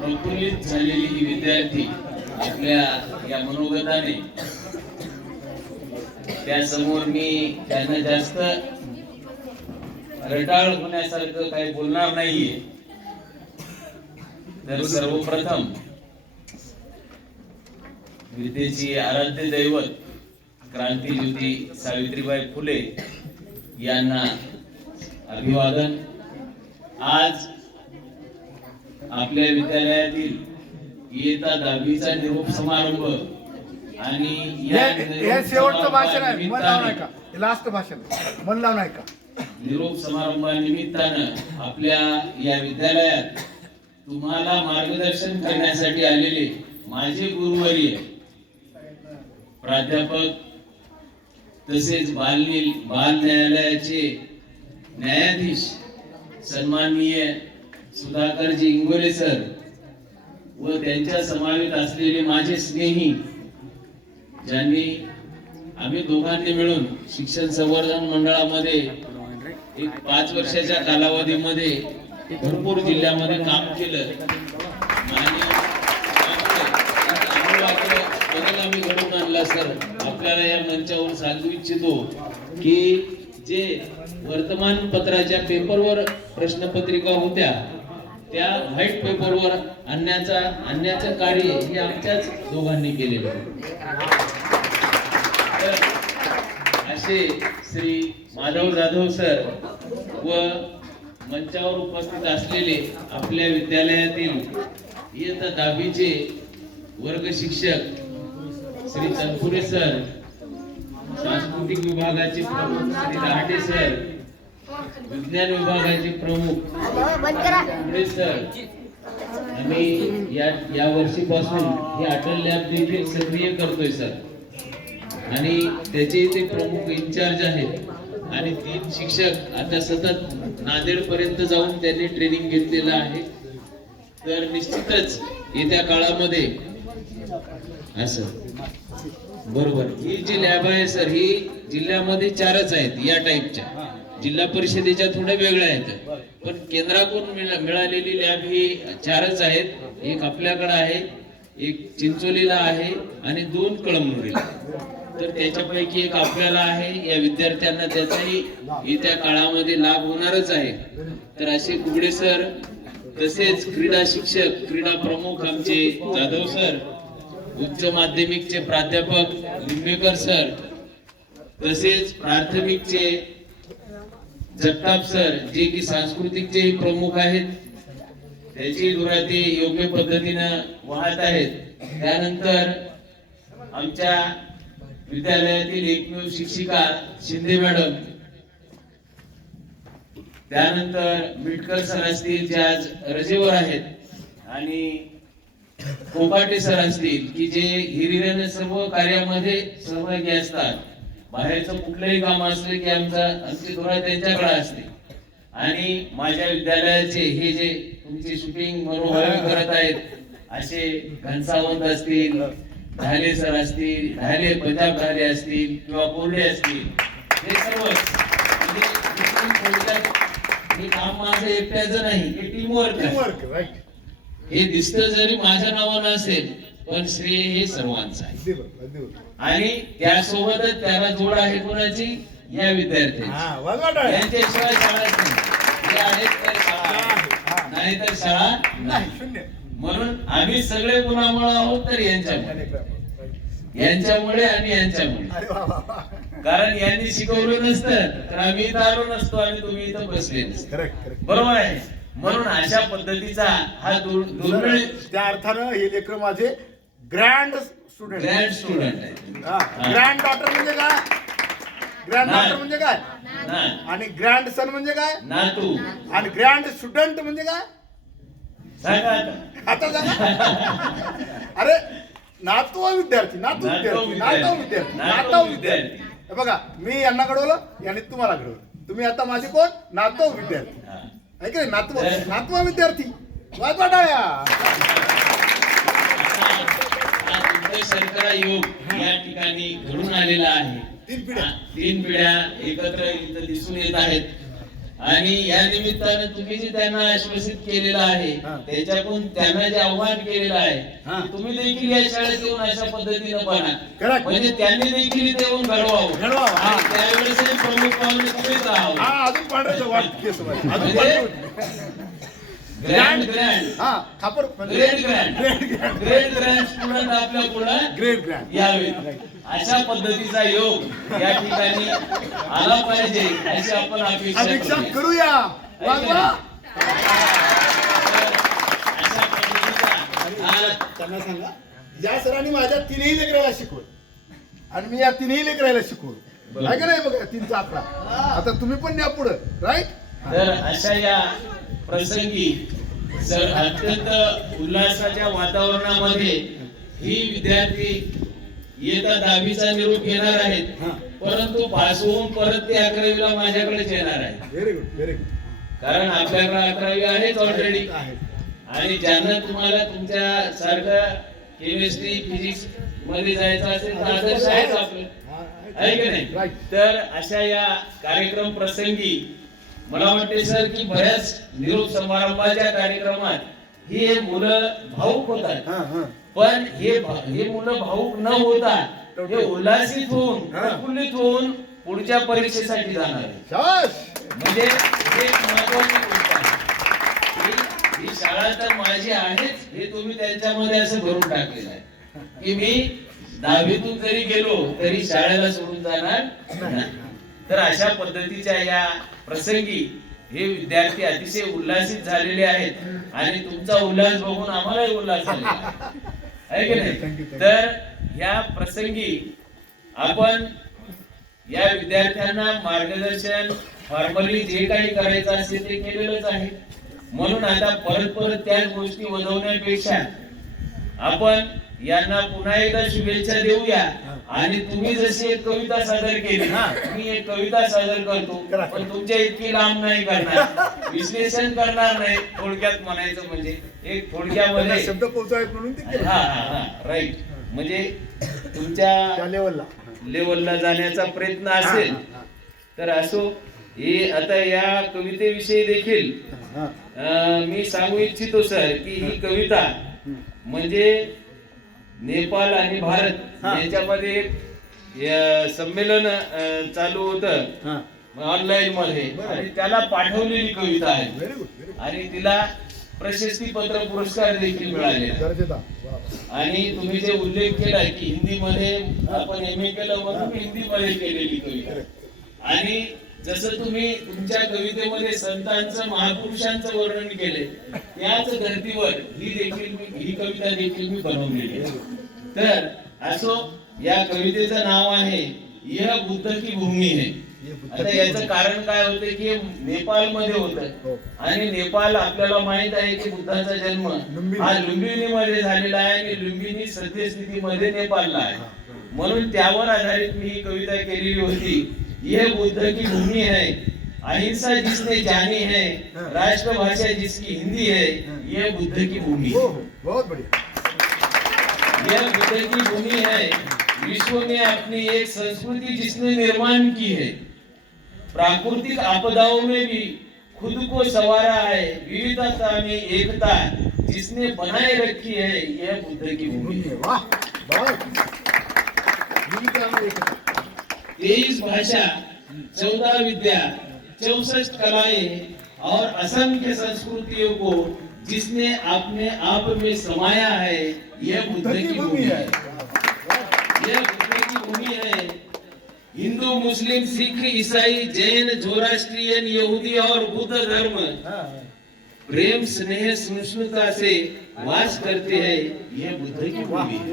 प्रफुल्लित झालेली ही विद्यार्थी आपल्या या मनोगताने, त्यासमोर मी त्यांना जास्त रटाळ होण्यासारखं काही बोलणार नाहीये. तर सर्वप्रथम विद्येची आराध्य दैवत क्रांतीज्योती सावित्रीबाई फुले यांना अभिवादन. आज आपल्या विद्यालयातील इयत्ता 10वीचा निरोप समारंभ आणि हे शेवटचं भाषण आहे, मन लावून ऐका. लास्ट भाषण मन लावून ऐका. निरोप समारंभानिमित्तानं आपल्या या विद्यालयात तुम्हाला मार्गदर्शन करण्यासाठी आलेले माझे गुरुवर्य प्राध्यापक तसेच बाल न्यायालयाचे न्यायाधीश सन्माननीय सुधाकरजी इंगोले सर व त्यांच्या समावेत असलेले माझे स्नेही, ज्यांनी आम्ही दोघांनी मिळून शिक्षण संवर्धन मंडळामध्ये एक 5 वर्षाच्या कालावधीमध्ये भरपूर जिल्ह्यामध्ये काम केलं आणि बदल आम्ही घडवून आणला. सर, आपल्याला या मंचावर सांगू इच्छितो की जे वर्तमानपत्राच्या पेपरवर प्रश्नपत्रिका होत्या त्या व्हाईट पेपरवर आणण्याचं कार्य हे आमच्याच दोघांनी केलेलं आहे. असे श्री माधव जाधव सर व मंचावर उपस्थित असलेले आपल्या विद्यालयातील इयत्ता 10वीचे वर्ग शिक्षक श्री चनपुरे सर, सांस्कृतिक विभागाचे प्रमुख श्री दाहटे सर, विज्ञान विभागाचे प्रमुख पुढे सर, आम्ही या वर्षीपासून हे अटल लॅब देखील सक्रिय करतोय सर आणि त्याचे ते प्रमुख इन्चार्ज आहेत आणि 3 शिक्षक आता सतत नांदेड पर्यंत जाऊन त्यांनी ट्रेनिंग घेतलेलं आहे. तर निश्चितच येत्या काळामध्ये असं बरोबर ही जी लॅब आहे सर, ही जिल्ह्यामध्ये 4च आहेत या टाईपच्या. जिल्हा परिषदेच्या थोड्या वेगळ्या आहेत, पण केंद्राकडून मिळालेली लॅब ही 4च आहेत. एक आपल्याकडे आहे, एक चिंचोलीला आहे आणि 2 कळमनुरीला. तर त्याच्यापैकी एक आपल्याला आहे. या विद्यार्थ्यांना त्याचाही येत्या काळामध्ये लाभ होणारच आहे. तर असे कुबडे सर, तसेच क्रीडा शिक्षक, क्रीडा प्रमुख आमचे जाधव सर, उच्च माध्यमिकचे प्राध्यापक लिंबेकर सर, तसेच प्राथमिकचे जगताप सर जे की सांस्कृतिकचे प्रमुख आहेत, त्याची धुराती योग्य पद्धतीनं वाहत आहेत. त्यानंतर आमच्या विद्यालयातील एकमेव शिक्षिका शिंदे मॅडम, त्यानंतर मिटकर सर असतील जे आज रजेवर आहेत आणि कोकाटे सर असतील की जे हिरिरीने सर्व कार्यामध्ये सहभागी असतात. बाहेरचं कुठलंही काम असलं की आमची धुरा त्यांच्याकडे असते. आणि माझ्या विद्यालयाचे हे जे तुमची शूटिंग मनोहर करत आहेत असे घनसावंत असतील, धाले सर असतील, पंजाब धाले असतील किंवा कोल्हे असतील, हे सर्व हे काम माझं एकट्याचं नाही, हे टीमवर्क आहे. हे दिसतं जरी माझ्या नावानं असेल पण श्रेय हे सर्वांचं आहे. आणि त्यासोबतच त्याला जोड आहे कोणाची? या विद्यार्थ्यांची. यांच्याशिवाय शाळाच नाही तर शाळा नाही. म्हणून आम्ही सगळे कुणामुळे आहोत तर यांच्यामुळे आणि यांच्यामुळे. कारण यांनी शिकवलं नसतं तर आम्ही इथं आलो नसतो आणि तुम्ही इथं बसले नसते. बरोबर आहे. म्हणून अशा पद्धतीचा हा दुर्मिळ, त्या अर्थानं हे लेकर माझे ग्रँड स्टुडंट आहे. ग्रँड डॉटर म्हणजे काय? ग्रँड डॉटर म्हणजे काय? आणि ग्रँड सन म्हणजे काय? नातू. आणि ग्रँड स्टुडंट म्हणजे काय? सांगा आता सांगा. अरे नातू विद्यार्थी, नातू विद्यार्थी. बघा, मी यांना घडवलं, यांनी तुम्हाला घडवलं. तुम्ही आता माझे कोण? नातू विद्यार्थी. ऐक रे, नातू विद्यार्थी. वाजवा टाळ्या. शंकरा योग या ठिकाणी घडून आलेला आहे. 3 पिढ्या 3 पिढ्या एकत्र इथं दिसून येत आहेत. आणि या निमित्तानं तुम्ही जे त्यांना आश्वासित केलेलं आहे हा. त्याच्यातून त्यांना जे आव्हान केलेलं हा. आहे तुम्ही देखील या शाळेत येऊन अशा पद्धतीनं बना Correct. म्हणजे त्यांनी देखील इथे येऊन घडवावं घडवावं. हा. आणि त्यावेळेस हे प्रमुख पाहुणे तुम्हीच राहावं हा अजून पांढऱ्याचं वाट केस अजून म्हणजे पांढरं. ग्रँड ग्रँड हा खापर great grand great grand student आपल्या पुढे ग्रेट ग्रँड यावे अशा पद्धतीचा योग या ठिकाणी आला पाहिजे अशी आपण अपेक्षा अपेक्षा करू. करूया वागवा. अशा पद्धतीचा हा त्यांना सांगा या सरांनी माझ्या तिन्ही लेकराला शिकवलं आणि मी या तिन्ही लेकराला शिकवलं आहे का नाही बघा 3चा आकडा आता तुम्ही पण द्या पुढं राईट. तर अशा या प्रसंगी सर अत्यंत उल्हासाच्या वातावरणामध्ये ही विद्यार्थी इयत्ता 10वीचा निरोप घेणार आहेत हा. परंतु पास होऊन परत ते 11वीला माझ्याकडेच येणार आहे व्हेरी गुड व्हेरी गुड. कारण आपल्याकडे 11वी आहेच ऑलरेडी आणि ज्यांना तुम्हाला तुमच्या सारखं केमिस्ट्री फिजिक्स मध्ये जायचं असेल तर आदर्श आहेच आपलं आहे की नाही. Right. तर अशा या कार्यक्रम प्रसंगी मला वाटते सर की बऱ्याच निरोप समारंभाच्या कार्यक्रमात ही मुलं भाऊक होतात हा हा पण हे मुलं भाऊक न होता हे उल्हासित होऊन प्रफुल्लित होऊन पुढच्या परीक्षेसाठी जाणार आहे. शाबास. म्हणजे हे एक महत्त्वाची गोष्ट आहे ही शाळा तर माझी आहेच हे तुम्ही त्यांच्यामध्ये असं भरून टाकलेलं आहे की मी 10वीतून जरी गेलो तरी शाळेला सोडून जाणार नाही. तर अशा पद्धतीच्या या प्रसंगी हे विद्यार्थी अतिशय उल्हासित झालेले आहेत आणि तुमचा उल्हास बघून आम्हालाही उल्हास झालेला आहे की नाही. तर या प्रसंगी आपण या विद्यार्थ्यांना मार्गदर्शन फॉर्मली जे काही करायचं असेल ते केलेलंच आहे म्हणून आता परत परत त्याच गोष्टी वधवण्यापेक्षा आपण यांना पुन्हा एकदा शुभेच्छा देऊया आणि तुम्ही जशी एक कविता सादर केली मी एक कविता सादर करतो पण तुमच्या इतकी लांब नाही करणार विश्लेषण करणार नाही थोडक्यात म्हणायचं म्हणजे एक थोडक्यामध्ये शब्द पोहोचावेत म्हणून ते केलं. हा हा हा राईट म्हणजे तुमच्या त्या लेवलला लेवलला जाण्याचा प्रयत्न असेल तर असो हे आता या कवितेविषयी देखील मी सांगू इच्छितो सर की ही कविता म्हणजे नेपाळ आणि भारत याच्यामध्ये एक संमेलन चालू होतं ऑनलाईन मध्ये आणि त्याला पाठवलेली कविता आहे व्हेरी गुड. आणि तिला प्रशस्ती पत्र पुरस्कार देखील मिळाले दर्जेदार. वा. आणि तुम्ही जे उल्लेख केला की हिंदी मध्ये आपण MA केलं म्हणून हिंदी मध्ये केलेली कविता आणि जसं तुम्ही तुमच्या कवितेमध्ये संतांचं महापुरुषांचं वर्णन केले त्याच धर्तीवर ही कविता देखील मी बनवलेली आहे. तर असो या कवितेचं नाव आहे यह बुद्ध की भूमी है. आता याचं कारण काय होतं की नेपाळ मध्ये होतं आणि नेपाळ आपल्याला माहित आहे की बुद्धाचा जन्म हा लुंबिनी मध्ये झालेला आहे आणि लुंबिनी सद्यस्थितीमध्ये नेपाळला आहे म्हणून त्यावर आधारित मी ही कविता केलेली होती. यह बुद्ध की भूमी है अहिंसा जिसने जानी है राष्ट्रभाषा जिसकी हिंदी है यह बुद्ध की भूमि बहुत बढ़िया. यह बुद्ध की भूमि है विश्व में अपनी एक संस्कृति जिसने निर्माण की है प्राकृतिक आपदाओं में भी खुद को संवारा है विविधता में एकता जिसने बनाए रखी है यह बुद्ध की भूमि है. वाह बहुत. विविधता में एकता. 23 भाषा 14 विद्या 64 कलाएं और असंख्य संस्कृतियों को जिसने अपने आप में समाया है यह बुद्ध की भूमि है. यह बुद्ध की भूमि है. हिंदू मुस्लिम सिख ईसाई जैन जोरास्ट्रियन यहूदी और बुद्ध धर्म प्रेम स्नेह सहिष्णुता से वास करते हैं यह बुद्ध की भूमि है.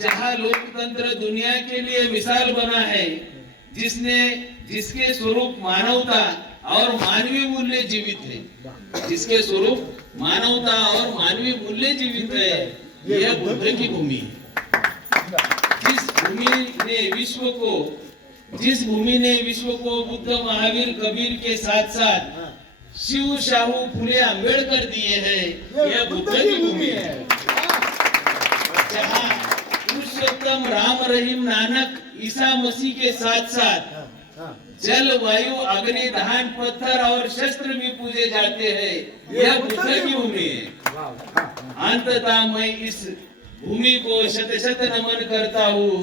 जहाँ लोकतंत्र दुनिया के लिए मिसाल बना है जिसके स्वरूप मानवता और मानवीय मूल्य जीवित है जिसके स्वरूप मानवता और मानवीय मूल्य जीवित है यह बुद्ध की भूमि है. जिस भूमि ने विश्व को बुद्ध महावीर कबीर के साथ साथ शिव शाहू फुले अम्बेडकर दिए हैं यह बुद्ध की भूमि है. जहाँ पुरुषोत्तम राम रहीम नानक ईसा मसीह के साथ साथ हाँ। जल वायु अग्नि धान पत्थर और शस्त्र भी पूजे जाते हैं, यह बुद्ध की भूमि है। वाह, हाँ। अंततः मैं इस भूमि को शत शत नमन करता हूँ,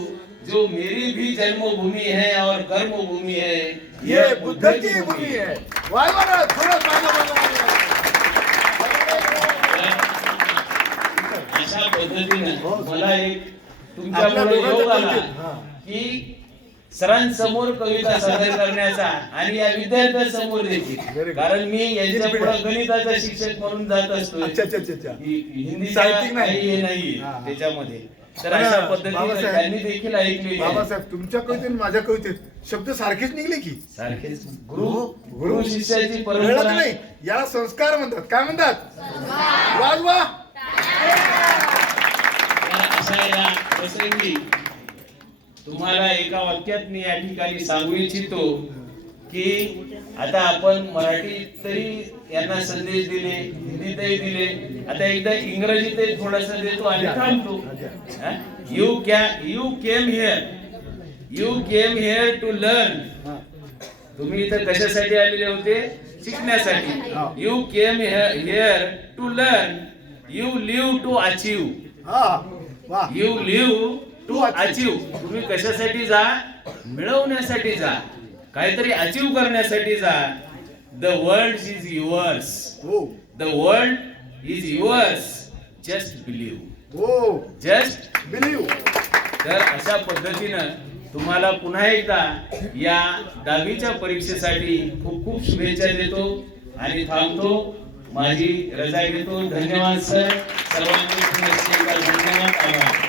जो मेरी भी जन्मभूमि है और कर्म भूमि है, ये बुद्ध की भूमि है। वाह वाह, थोड़ा अशा पद्धतीने हो. मला एक आपल्या तुमच्यामुळे दोघांचं योग आला कौतुक. हा. की सरांसमोर कविता सादर करण्याचा आणि या विद्यार्थ्यांसमोर देखील, Very good. कारण मी यांच्या Very पुढे good. गणिताचा शिक्षक म्हणून जात असतो. अच्छा अच्छा अच्छा अच्छा. हिंदी साहित्यिक नाही. काही हे नाहीये हा, हा. त्याच्यामध्ये. तर पण, अशा पद्धतीने बाबासाहेब- त्यांनी देखील ऐकलेली आहे. बाबासाहेब, तुमच्या कवितेत माझ्या कवितेत शब्द सारखेच निघले की सारखेच गुरु शिष्याची कळलं की परंपरा. नाही? याला संस्कार म्हणतात. काय म्हणतात? वाजवा. तर अशा या प्रसंगी तुम्हाला एका वाक्यात मी या ठिकाणी सांगू इच्छितो की आता आपण मराठीत तरी यांना संदेश दिले, हिंदीतही दिले, आता एकदा इंग्रजीतही थोडासा देतो आणि थांबतो. You came here to learn. तुम्ही इथं कशासाठी आलेले होते? शिकण्यासाठी. You came here to learn, you live to achieve. हा. वाह. You live to achieve. तुम्ही कशासाठी जा? मिळवण्यासाठी जा, काहीतरी अचीव करण्यासाठी जा. The world is yours. हो. The world is yours. Just believe. हो. जस्ट. बिलीव्ह. तर अशा पद्धतीनं तुम्हाला पुन्हा एकदा या 10वीच्या परीक्षेसाठी खूप खूप शुभेच्छा देतो आणि थांबतो. माझी रजा घेतो. धन्यवाद सर. सर्वांनी धन्यवाद. आभार.